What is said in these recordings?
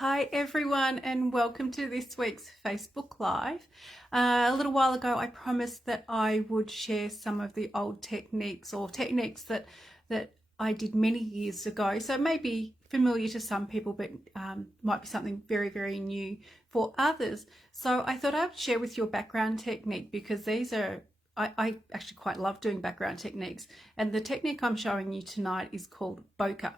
Hi everyone and welcome to this week's Facebook Live. A little while ago I promised that I would share some of the old techniques or techniques that I did many years ago. So it may be familiar to some people but might be something very new for others. So I thought I would share with you a background technique because these are I actually quite love doing background techniques, and the technique I'm showing you tonight is called Bokeh.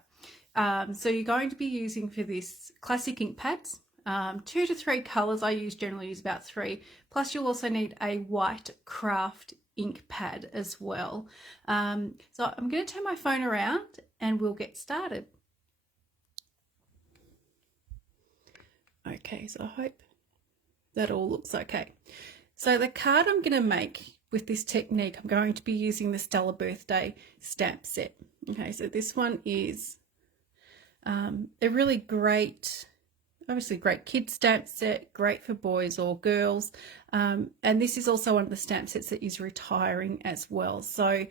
So you're going to be using for this classic ink pads, 2 to 3 colors. I generally use about 3, plus you'll also need a white craft ink pad as well. So I'm going to turn my phone around and we'll get started. Okay, so I hope that all looks okay. So the card I'm going to make with this technique, I'm going to be using the Stellar Birthday stamp set. Okay, so this one is a really great, obviously great kids stamp set, great for boys or girls, and this is also one of the stamp sets that is retiring as well. So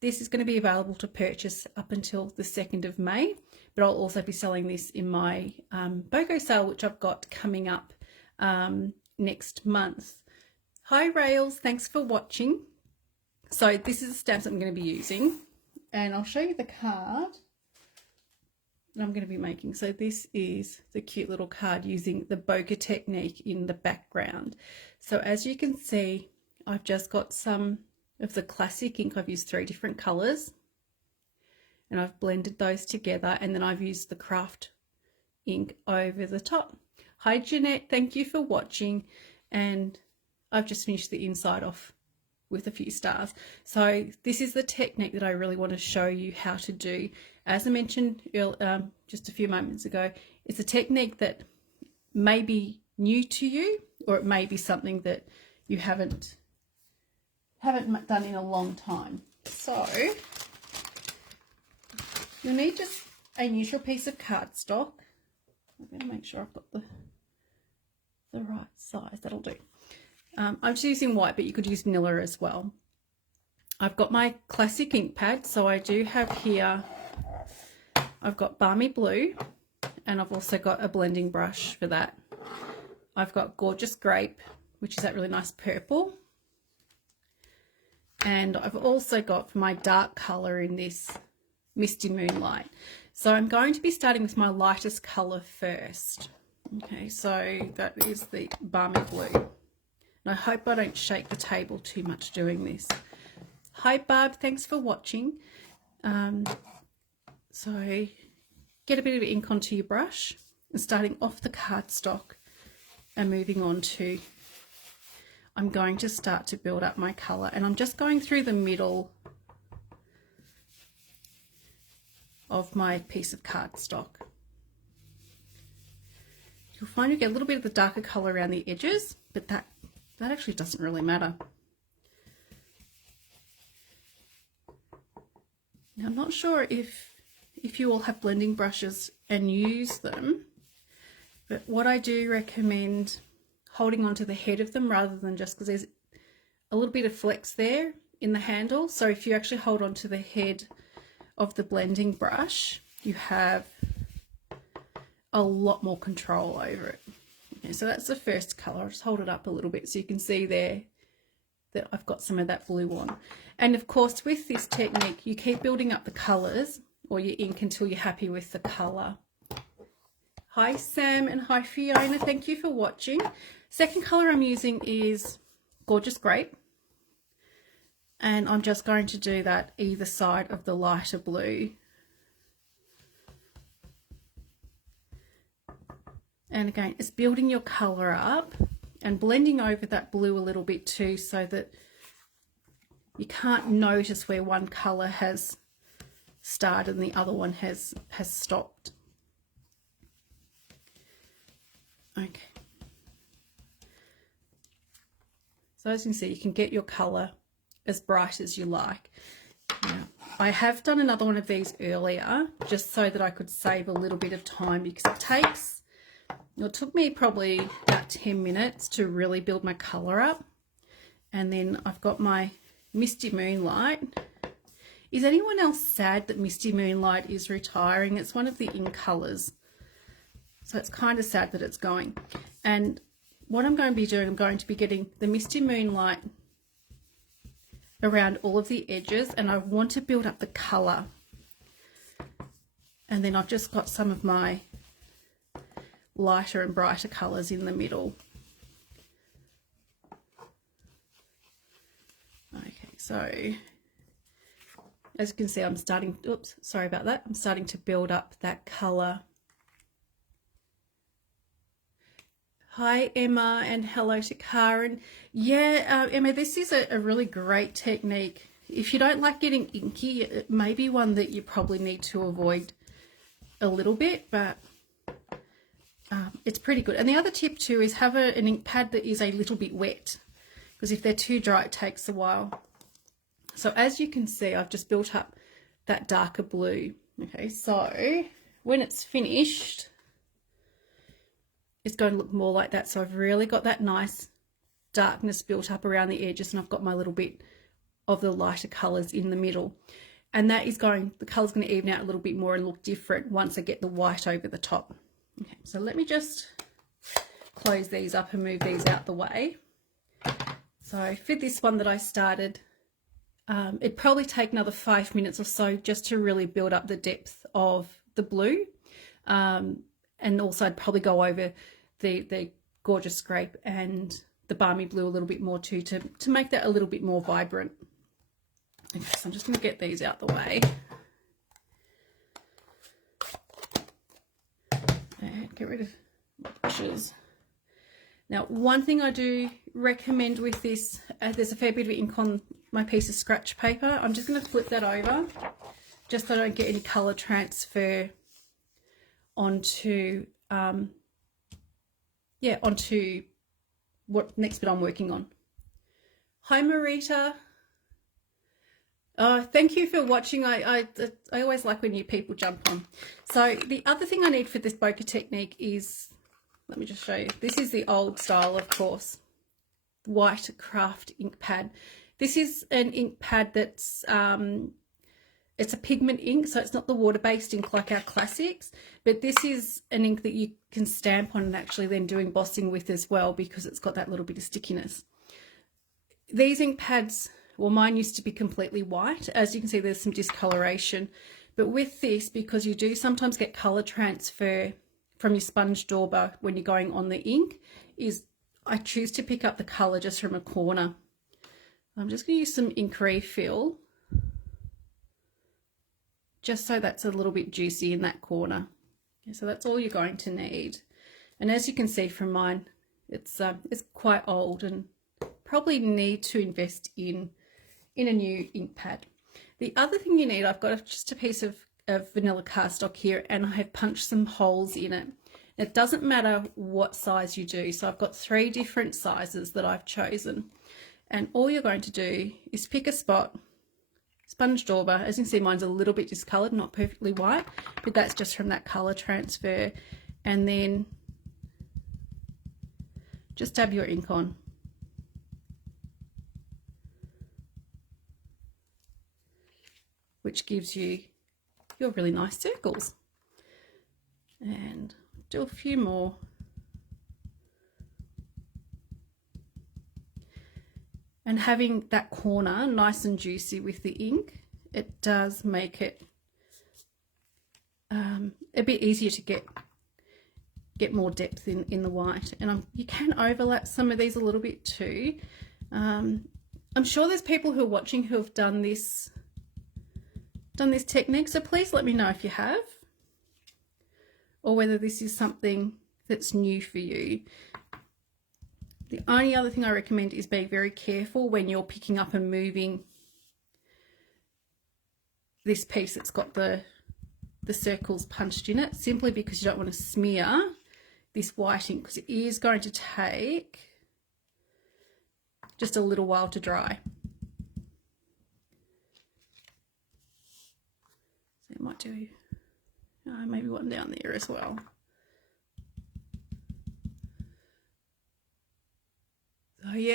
this is going to be available to purchase up until the 2nd of May, but I'll also be selling this in my Bokeh sale, which I've got coming up next month. Hi Rails, thanks for watching. So this is the stamps I'm going to be using, and I'll show you the card I'm going to be making. So this is the cute little card using the Bokeh technique in the background. So as you can see, I've just got some of the classic ink. I've used 3 different colors and I've blended those together, and then I've used the craft ink over the top. Hi Jeanette, thank you for watching, and I've just finished the inside off with a few stars. So this is the technique that I really want to show you how to do. As I mentioned just a few moments ago, it's a technique that may be new to you, or it may be something that you haven't done in a long time. So you'll need just a neutral piece of cardstock. I'm going to make sure I've got the right size. That'll do. I'm just using white, but you could use vanilla as well. I've got my classic ink pad, so I do have here, I've got Balmy Blue, and I've also got a blending brush for that. I've got Gorgeous Grape, which is that really nice purple. And I've also got for my dark colour in this Misty Moonlight. So I'm going to be starting with my lightest colour first. Okay, so that is the Balmy Blue. And I hope I don't shake the table too much doing this. Hi Barb, thanks for watching. So get a bit of ink onto your brush and starting off the cardstock and moving on to, I'm going to start to build up my colour, and I'm just going through the middle of my piece of cardstock. You'll find you get a little bit of the darker colour around the edges, but that actually doesn't really matter. Now, I'm not sure if you all have blending brushes and use them, but what I do recommend holding onto the head of them rather than just, because there's a little bit of flex there in the handle. So if you actually hold onto the head of the blending brush, you have a lot more control over it. Okay, so that's the first colour. I'll just hold it up a little bit so you can see there that I've got some of that blue on. And of course, with this technique, you keep building up the colours or your ink until you're happy with the colour. Hi Sam and hi Fiona, thank you for watching. Second colour I'm using is Gorgeous Grape, and I'm just going to do that either side of the lighter blue. And again, it's building your colour up and blending over that blue a little bit too, so that you can't notice where one colour has started and the other one has stopped. Okay. So as you can see, you can get your colour as bright as you like. Now, I have done another one of these earlier just so that I could save a little bit of time, because it took me probably about 10 minutes to really build my colour up. And then I've got my Misty Moonlight. Is anyone else sad that Misty Moonlight is retiring? It's one of the ink colours So it's kind of sad that it's going. And what I'm going to be doing, I'm going to be getting the Misty Moonlight around all of the edges, and I want to build up the colour. And then I've just got some of my lighter and brighter colours in the middle. Okay, so as you can see, I'm starting, oops, sorry about that. I'm starting to build up that colour. Hi, Emma, and hello to Karen. Yeah, Emma, this is a really great technique. If you don't like getting inky, it may be one that you probably need to avoid a little bit, but it's pretty good. And the other tip too is have an ink pad that is a little bit wet, because if they're too dry, it takes a while. So as you can see, I've just built up that darker blue. Okay, so when it's finished, it's going to look more like that. So I've really got that nice darkness built up around the edges, and I've got my little bit of the lighter colours in the middle. And that is going, the colour's going to even out a little bit more and look different once I get the white over the top. Okay, so let me just close these up and move these out the way. So for this one that I started, it'd probably take another 5 minutes or so just to really build up the depth of the blue. And also I'd probably go over the Gorgeous Grape and the Balmy Blue a little bit more too, to make that a little bit more vibrant. Okay, so I'm just going to get these out the way. And get rid of brushes. Now, one thing I do recommend with this, there's a fair bit of ink on my piece of scratch paper. I'm just going to flip that over just so I don't get any colour transfer onto onto what next bit I'm working on. Hi Marita. Thank you for watching. I always like when new people jump on. So the other thing I need for this Bokeh technique is, let me just show you. This is the old style, of course, white craft ink pad. This is an ink pad that's it's a pigment ink, so it's not the water-based ink like our classics, but this is an ink that you can stamp on and actually then do embossing with as well, because it's got that little bit of stickiness. These ink pads, well, mine used to be completely white. As you can see, there's some discoloration, but with this, because you do sometimes get color transfer from your sponge dauber when you're going on the ink, is I choose to pick up the color just from a corner. I'm just going to use some ink refill, just so that's a little bit juicy in that corner. Okay, so that's all you're going to need. And as you can see from mine, it's quite old and probably need to invest in a new ink pad. The other thing you need, I've got just a piece of vanilla cardstock here, and I have punched some holes in it. It doesn't matter what size you do. So I've got 3 different sizes that I've chosen. And all you're going to do is pick a spot, sponge dauber. As you can see, mine's a little bit discoloured, not perfectly white, but that's just from that colour transfer. And then just dab your ink on. Which gives you your really nice circles. And do a few more. And having that corner nice and juicy with the ink, it does make it a bit easier to get more depth in the white. And you can overlap some of these a little bit too. I'm sure there's people who are watching who have done this technique, so please let me know if you have, or whether this is something that's new for you. The only other thing I recommend is being very careful when you're picking up and moving this piece that's got the circles punched in it, simply because you don't want to smear this white ink, because it is going to take just a little while to dry. So it might do maybe one down there as well.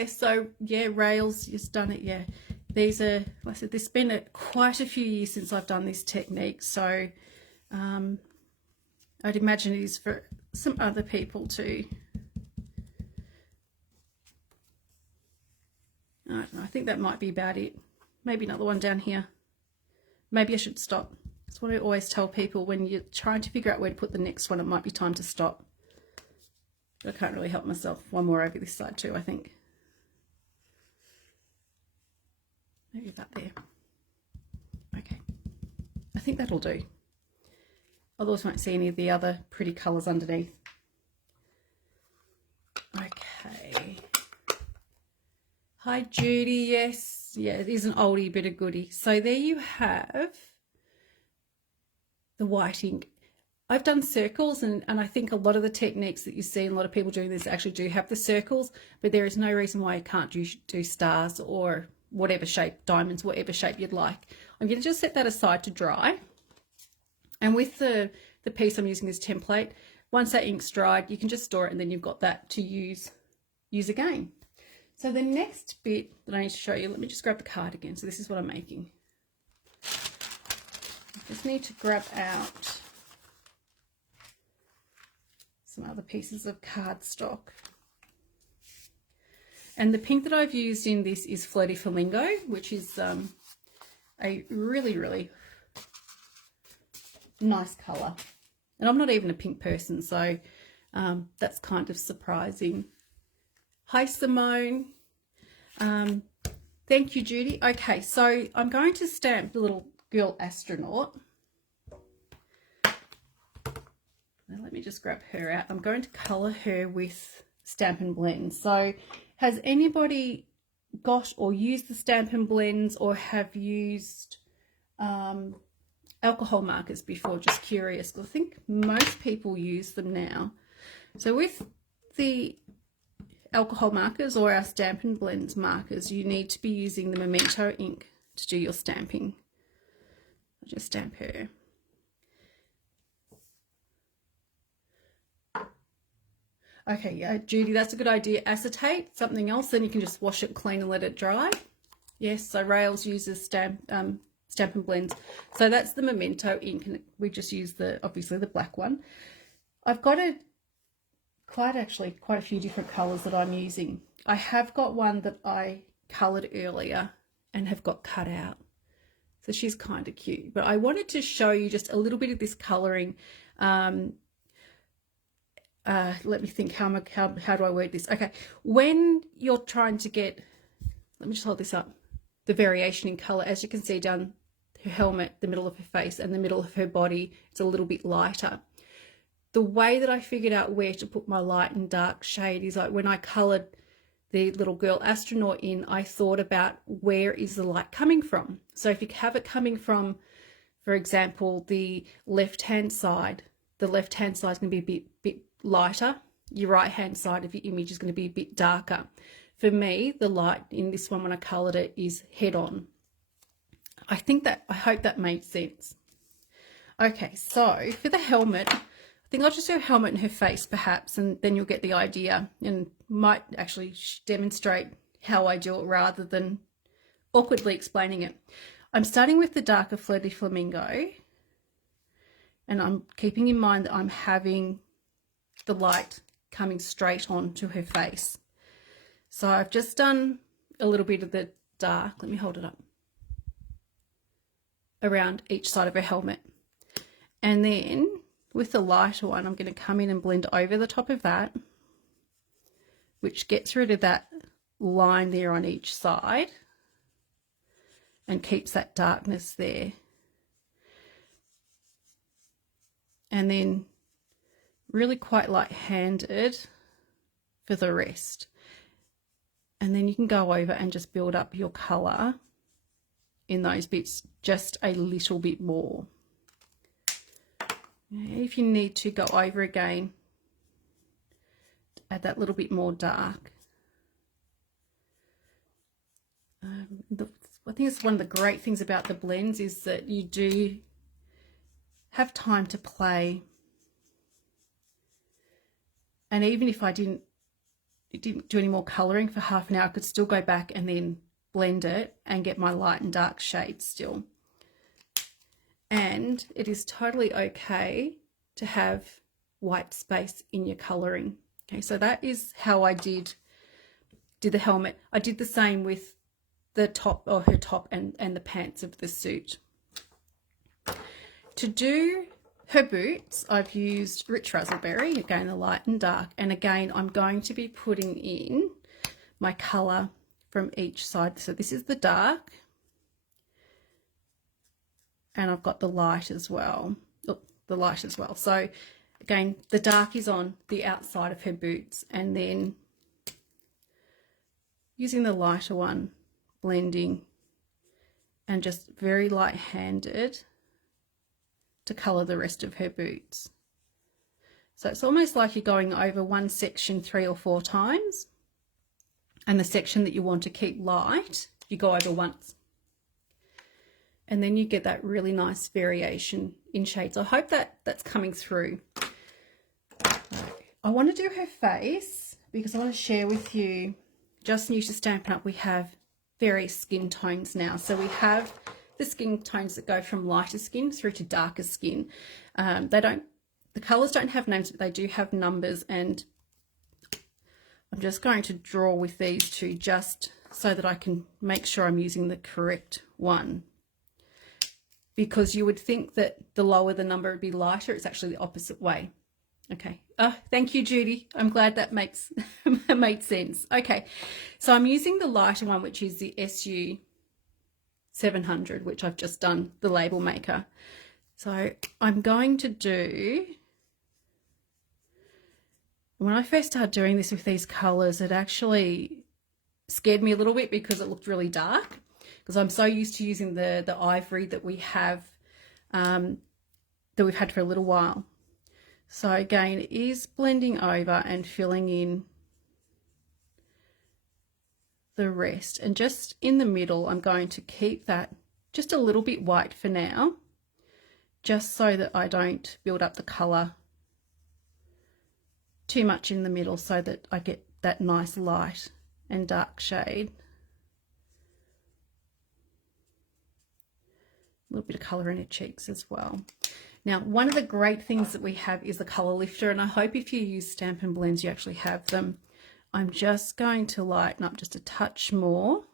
So yeah, Rails, just done it. Yeah, these are, like I said, there's been quite a few years since I've done this technique, so I'd imagine it is for some other people too. I don't know, I think that might be about it. Maybe another one down here. Maybe I should stop. That's what I always tell people when you're trying to figure out where to put the next one. It might be time to stop. But I can't really help myself. One more over this side too, I think. Maybe about there. Okay. I think that'll do. Otherwise, I won't see any of the other pretty colours underneath. Okay. Hi, Judy. Yes. Yeah, it is an oldie but a goodie. So there you have the white ink. I've done circles, and I think a lot of the techniques that you see and a lot of people doing this actually do have the circles, but there is no reason why you can't do stars or whatever shape, diamonds, whatever shape you'd like. I'm going to just set that aside to dry. And with the piece I'm using, this template, once that ink's dried, you can just store it and then you've got that to use again. So the next bit that I need to show you, let me just grab the card again. So this is what I'm making. I just need to grab out some other pieces of cardstock. And the pink that I've used in this is Flirty Flamingo, which is a really, really nice colour. And I'm not even a pink person, so that's kind of surprising. Hi, Simone. Thank you, Judy. Okay, so I'm going to stamp the little girl astronaut. Now let me just grab her out. I'm going to colour her with Stampin' Blends. So has anybody got or used the Stampin' Blends or have used alcohol markers before? Just curious, because I think most people use them now. So with the alcohol markers or our Stampin' Blends markers, you need to be using the Memento ink to do your stamping. I'll just stamp her. Okay, yeah, Judy, that's a good idea. Acetate, something else, then you can just wash it clean and let it dry. Yes, so Rails uses Stampin' Blends. So that's the Memento ink, and we just use obviously the black one. I've got quite a few different colours that I'm using. I have got one that I coloured earlier and have got cut out. So she's kind of cute. But I wanted to show you just a little bit of this colouring. Let me think, how do I word this? Okay, when you're trying to get, let me just hold this up, the variation in colour, as you can see down her helmet, the middle of her face and the middle of her body, it's a little bit lighter. The way that I figured out where to put my light and dark shade is like when I coloured the little girl astronaut in, I thought about where is the light coming from. So if you have it coming from, for example, the left-hand side, the left-hand side is going to be a bit lighter. Your right-hand side of your image is going to be a bit darker. For me, the light in this one when I coloured it is head-on. I hope that made sense. Okay, so for the helmet, I think I'll just do a helmet and her face perhaps, and then you'll get the idea and might actually demonstrate how I do it rather than awkwardly explaining it. I'm starting with the darker Flirty Flamingo, and I'm keeping in mind that I'm having the light coming straight on to her face. So I've just done a little bit of the dark, let me hold it up, around each side of her helmet. And then with the lighter one, I'm going to come in and blend over the top of that, which gets rid of that line there on each side and keeps that darkness there. And then really quite light-handed for the rest. And then you can go over and just build up your colour in those bits just a little bit more. If you need to go over again, add that little bit more dark. I think it's one of the great things about the blends is that you do have time to play. And even if I didn't do any more colouring for half an hour, I could still go back and then blend it and get my light and dark shades still. And it is totally okay to have white space in your colouring. Okay, so that is how I did the helmet. I did the same with the top, or her top, and the pants of the suit. To do her boots, I've used Rich Razzleberry, again the light and dark, and again I'm going to be putting in my colour from each side. So this is the dark, and I've got the light as well. Oh, the light as well. So again, the dark is on the outside of her boots, and then using the lighter one, blending, and just very light-handed to colour the rest of her boots. So it's almost like you're going over one section 3 or 4 times, and the section that you want to keep light, you go over once. And then you get that really nice variation in shades. I hope that that's coming through. I want to do her face because I want to share with you, just new to Stampin' Up, we have various skin tones now. So we have the skin tones that go from lighter skin through to darker skin. The colours don't have names, but they do have numbers, and I'm just going to draw with these two just so that I can make sure I'm using the correct one, because you would think that the lower the number would be lighter. It's actually the opposite way. Okay. Oh, thank you, Judy. I'm glad that makes made sense. Okay, so I'm using the lighter one, which is the SU 700, which I've just done the label maker. So I'm going to do, when I first started doing this with these colors, it actually scared me a little bit because it looked really dark, because I'm so used to using the ivory that we have, that we've had for a little while. So again, it is blending over and filling in the rest, and just in the middle I'm going to keep that just a little bit white for now, just so that I don't build up the colour too much in the middle, so that I get that nice light and dark shade. A little bit of colour in her cheeks as well. Now, one of the great things that we have is the colour lifter, and I hope if you use Stampin' Blends you actually have them. I'm just going to lighten up just a touch more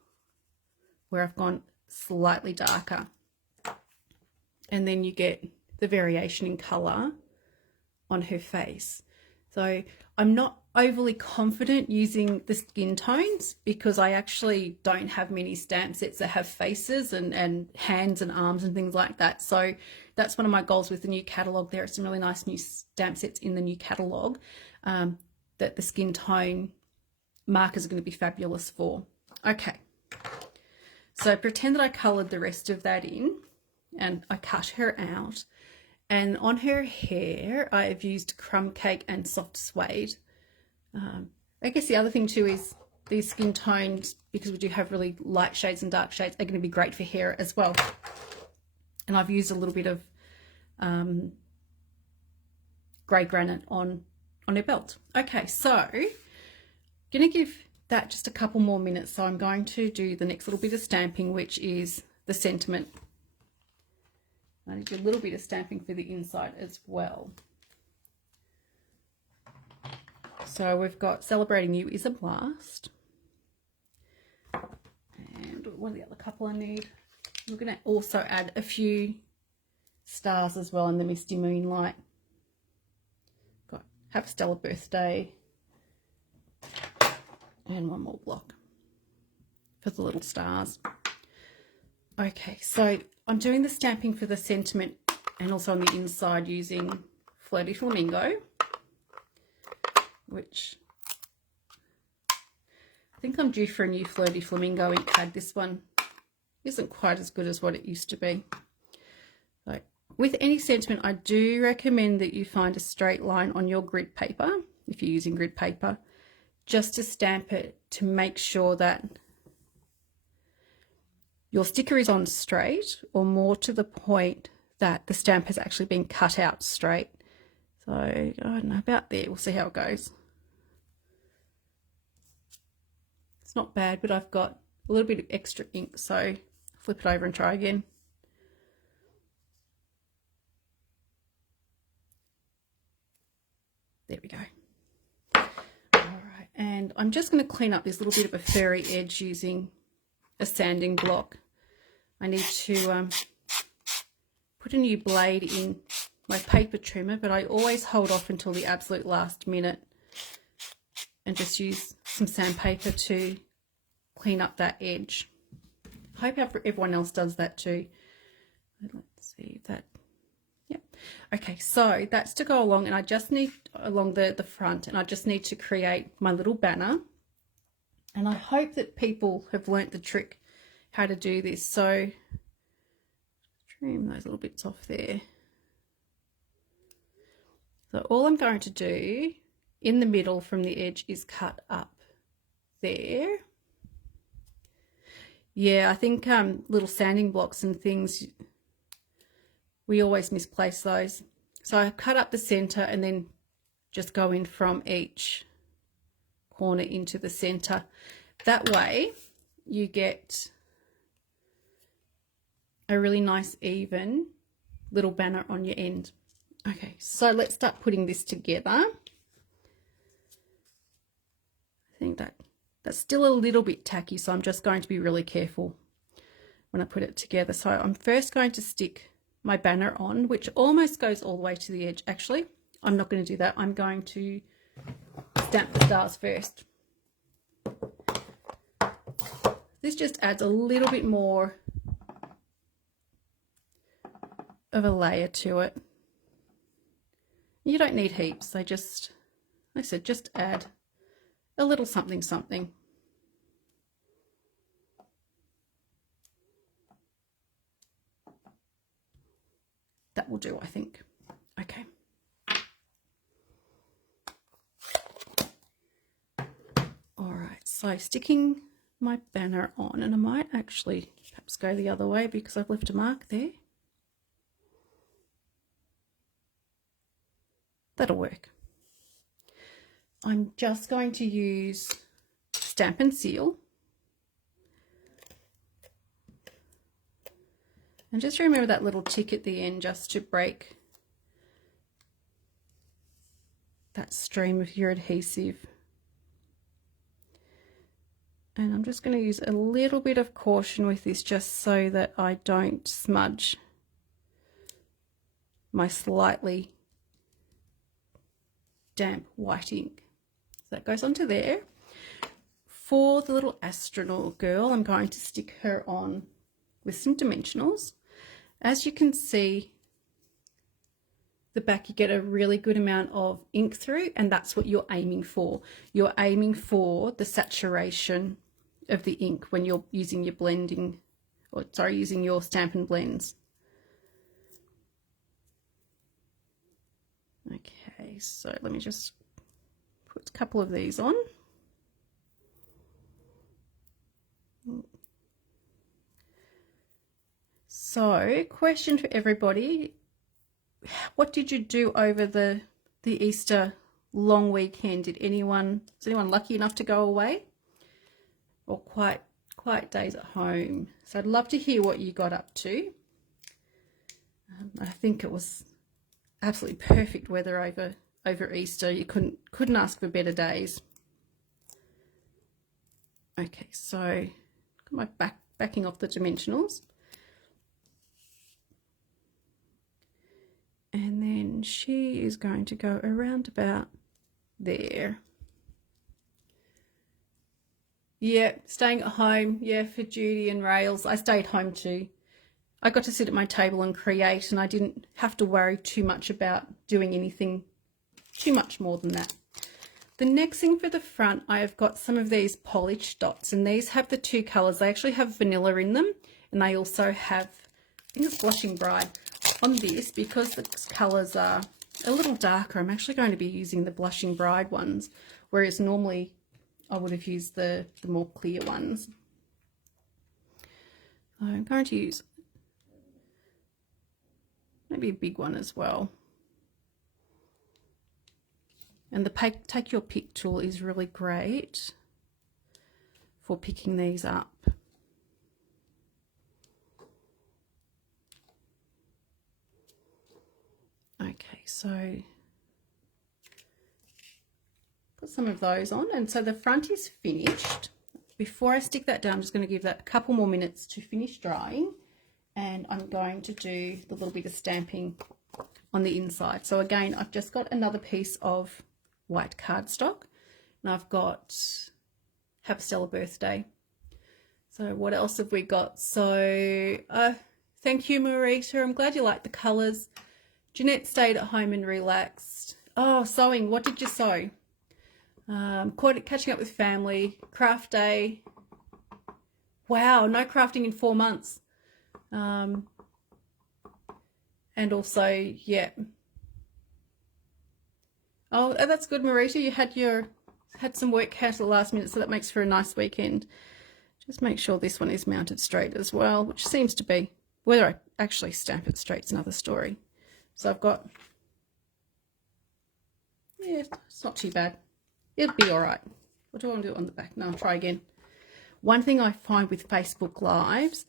where I've gone slightly darker, and then you get the variation in colour on her face. So I'm not overly confident using the skin tones because I actually don't have many stamp sets that have faces and hands and arms and things like that. So that's one of my goals with the new catalogue. There are some really nice new stamp sets in the new catalogue that the skin tone markers are going to be fabulous for. Okay, so pretend that I coloured the rest of that in, and I cut her out. And on her hair, I have used Crumb Cake and Soft Suede. I guess the other thing too is these skin tones, because we do have really light shades and dark shades, are going to be great for hair as well. And I've used a little bit of grey granite on her belt. Okay, so I'm going to give that just a couple more minutes. So I'm going to do the next little bit of stamping, which is the sentiment. I need to do a little bit of stamping for the inside as well. So we've got Celebrating You is a Blast. And what are the other couple I need? We're going to also add a few stars as well in the Misty Moonlight. Got Have a Stellar Birthday. And one more block for the little stars. Okay, so I'm doing the stamping for the sentiment and also on the inside using Flirty Flamingo, which I think I'm due for a new Flirty Flamingo ink pad. This one isn't quite as good as what it used to be. So with any sentiment, I do recommend that you find a straight line on your grid paper, if you're using grid paper, just to stamp it, to make sure that your sticker is on straight, or more to the point that the stamp has actually been cut out straight. So I don't know, about there. We'll see how it goes. It's not bad, but I've got a little bit of extra ink, so flip it over and try again. There we go. All right, and I'm just going to clean up this little bit of a furry edge using a sanding block. I need to put a new blade in my paper trimmer, but I always hold off until the absolute last minute and just use some sandpaper to clean up that edge. I hope everyone else does that too. Let's see if that, yep. Okay, so that's to go along, and I just need along the front, and I just need to create my little banner. And I hope that people have learnt the trick how to do this. So trim those little bits off there. So all I'm going to do in the middle from the edge is cut up there. Yeah, I think little sanding blocks and things, we always misplace those. So I cut up the center and then just go in from each corner into the center. That way you get a really nice even little banner on your end. Okay, so let's start putting this together. I think that's still a little bit tacky, so I'm just going to be really careful when I put it together. So I'm first going to stick my banner on, which almost goes all the way to the edge. Actually, I'm not going to do that. I'm going to stamp the stars first. This just adds a little bit more of a layer to it. You don't need heaps. They just, like I said, just add a little something something. That will do, I think. Okay. All right, so sticking my banner on, and I might actually perhaps go the other way because I've left a mark there. That'll work. I'm just going to use Stamp and Seal. And just remember that little tick at the end just to break that stream of your adhesive. And I'm just going to use a little bit of caution with this just so that I don't smudge my slightly damp white ink. So that goes onto there. For the little astronaut girl, I'm going to stick her on with some dimensionals. As you can see, the back, you get a really good amount of ink through, and that's what you're aiming for. You're aiming for the saturation of the ink when you're using your blending, or sorry, using your Stampin' Blends. Okay, so let me just put a couple of these on. So, question for everybody. What did you do over the Easter long weekend? Was anyone lucky enough to go away? Or quiet days at home? So I'd love to hear what you got up to. I think it was absolutely perfect weather over Easter. You couldn't ask for better days. Okay, so got my backing off the dimensionals. And then she is going to go around about there. Yeah, staying at home, yeah, for Judy and Rails. I stayed home too. I got to sit at my table and create, and I didn't have to worry too much about doing anything too much more than that. The next thing for the front, I have got some of these polished dots, and these have the two colours. They actually have vanilla in them, and they also have, I think it's Blushing Bride. On this, because the colours are a little darker, I'm actually going to be using the Blushing Bride ones, whereas normally I would have used the more clear ones. I'm going to use maybe a big one as well. And the Take Your Pick tool is really great for picking these up. Okay, so put some of those on. And so the front is finished. Before I stick that down, I'm just going to give that a couple more minutes to finish drying. And I'm going to do the little bit of stamping on the inside. So again, I've just got another piece of white cardstock, and I've got Have a Stellar Birthday. So what else have we got? So thank you, Marita. I'm glad you like the colours. Jeanette stayed at home and relaxed. Oh, sewing. What did you sew? Catching up with family. Craft day. Wow, no crafting in 4 months. And also, yeah. Oh, that's good, Marita. You had some work cut at the last minute, so that makes for a nice weekend. Just make sure this one is mounted straight as well, which seems to be. Whether I actually stamp it straight is another story. So I've got, yeah, it's not too bad. It'll be all right. What do I want to do on the back? No, I'll try again. One thing I find with Facebook Lives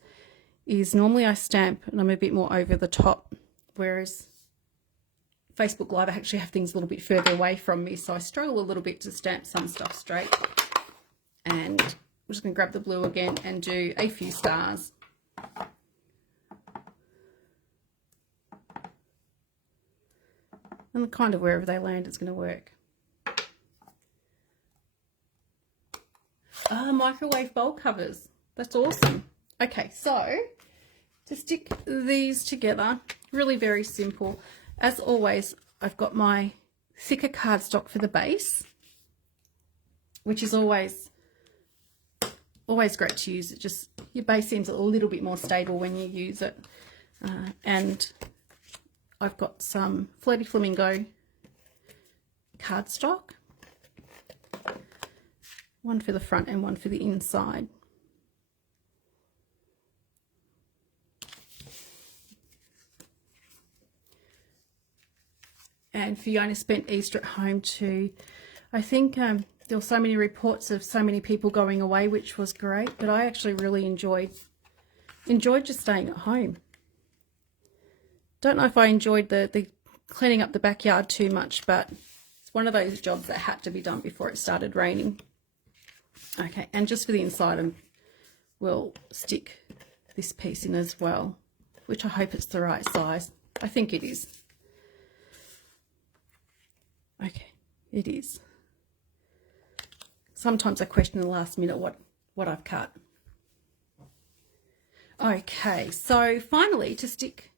is normally I stamp and I'm a bit more over the top, whereas Facebook Live I actually have things a little bit further away from me, so I struggle a little bit to stamp some stuff straight. And I'm just going to grab the blue again and do a few stars. And kind of wherever they land, it's going to work. Ah, microwave bowl covers. That's awesome. Okay, so to stick these together, really very simple. As always, I've got my thicker cardstock for the base, which is always great to use. It just, your base seems a little bit more stable when you use it. And I've got some Flirty Flamingo cardstock, one for the front and one for the inside. And Fiona spent Easter at home too. I think there were so many reports of so many people going away, which was great, but I actually really enjoyed just staying at home. Don't know if I enjoyed the cleaning up the backyard too much, but it's one of those jobs that had to be done before it started raining. Okay, and just for the inside, we'll stick this piece in as well, which I hope it's the right size. I think it is. Okay, it is. Sometimes I question the last minute what I've cut. Okay, so finally to stick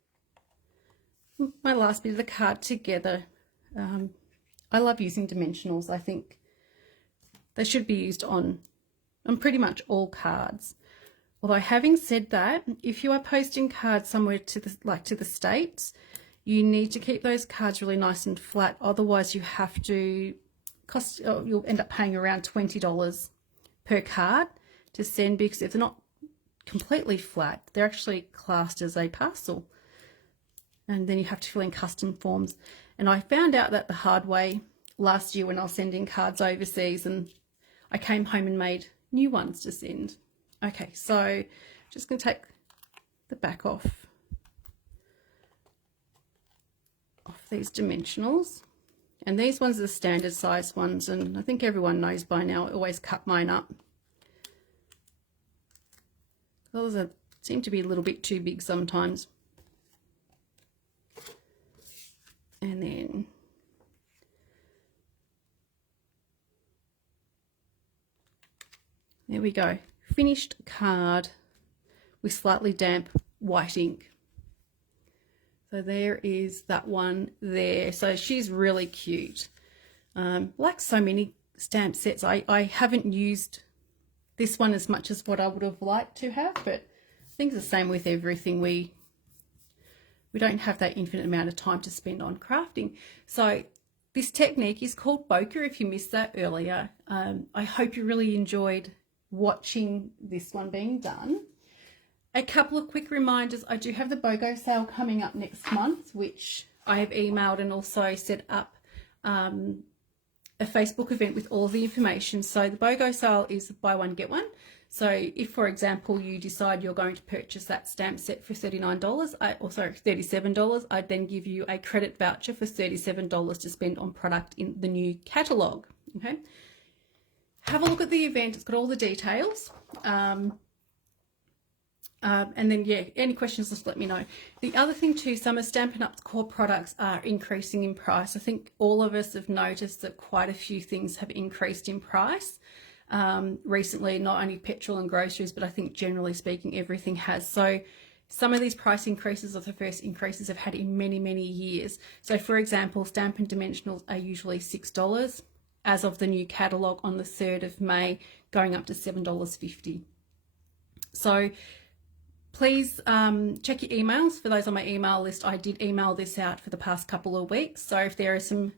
my last bit of the card together, I love using dimensionals. I think they should be used on pretty much all cards. Although having said that, if you are posting cards somewhere to the States, you need to keep those cards really nice and flat. Otherwise you have to you'll end up paying around $20 per card to send, because if they're not completely flat, they're actually classed as a parcel. And then you have to fill in custom forms. And I found out that the hard way last year when I was sending cards overseas, and I came home and made new ones to send. Okay, so just going to take the back off these dimensionals. And these ones are the standard size ones, and I think everyone knows by now I always cut mine up. Those seem to be a little bit too big sometimes. And then there we go. Finished card with slightly damp white ink. So there is that one there. So she's really cute. Like so many stamp sets, I haven't used this one as much as what I would have liked to have, but I think it's the same with everything. We don't have that infinite amount of time to spend on crafting. So this technique is called Bokeh, if you missed that earlier. I hope you really enjoyed watching this one being done. A couple of quick reminders. I do have the BOGO sale coming up next month, which I have emailed and also set up a Facebook event with all of the information. So the BOGO sale is buy one, get one. So if, for example, you decide you're going to purchase that stamp set for $39, $37, I'd then give you a credit voucher for $37 to spend on product in the new catalogue. Okay, have a look at the event. It's got all the details. And then, yeah, any questions, just let me know. The other thing too, some of Stampin' Up's core products are increasing in price. I think all of us have noticed that quite a few things have increased in price recently, not only petrol and groceries, but I think generally speaking, everything has. So some of these price increases are the first increases I've had in many, many years. So for example, Stampin' Dimensionals are usually $6 as of the new catalogue on the 3rd of May, going up to $7.50. So please check your emails. For those on my email list, I did email this out for the past couple of weeks. So if there are some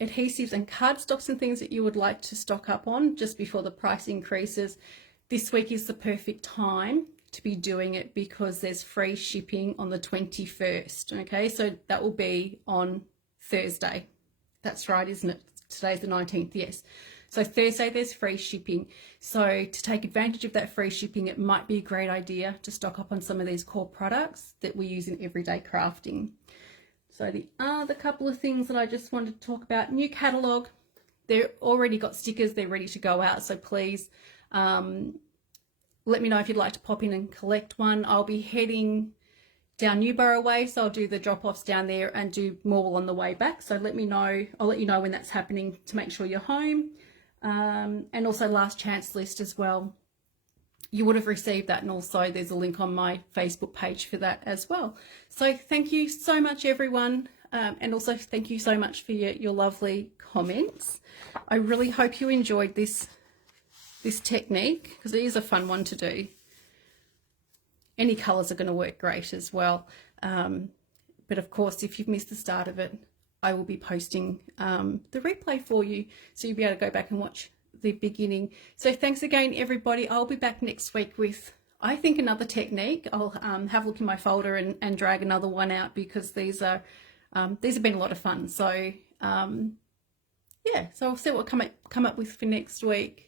adhesives and cardstocks and things that you would like to stock up on just before the price increases, this week is the perfect time to be doing it because there's free shipping on the 21st. Okay, so that will be on Thursday. That's right, isn't it? Today's the 19th, yes. So Thursday there's free shipping. So to take advantage of that free shipping, it might be a great idea to stock up on some of these core products that we use in everyday crafting. So the other couple of things that I just wanted to talk about, new catalogue, they're already got stickers, they're ready to go out. So please let me know if you'd like to pop in and collect one. I'll be heading down Newborough way, so I'll do the drop-offs down there and do more on the way back. So let me know, I'll let you know when that's happening to make sure you're home. And also last chance list as well. You would have received that, and also there's a link on my Facebook page for that as well. So thank you so much, everyone. And also thank you so much for your lovely comments. I really hope you enjoyed this technique because it is a fun one to do. Any colours are going to work great as well. But of course, if you've missed the start of it, I will be posting the replay for you, so you'll be able to go back and watch the beginning. So thanks again, everybody. I'll be back next week with, I think, another technique. I'll have a look in my folder and drag another one out because these have been a lot of fun. So yeah, so I'll see what I'll come up with for next week.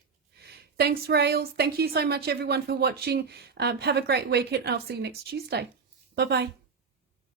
Thanks, Rails. Thank you so much, everyone, for watching. Have a great weekend. I'll see you next Tuesday. Bye-bye.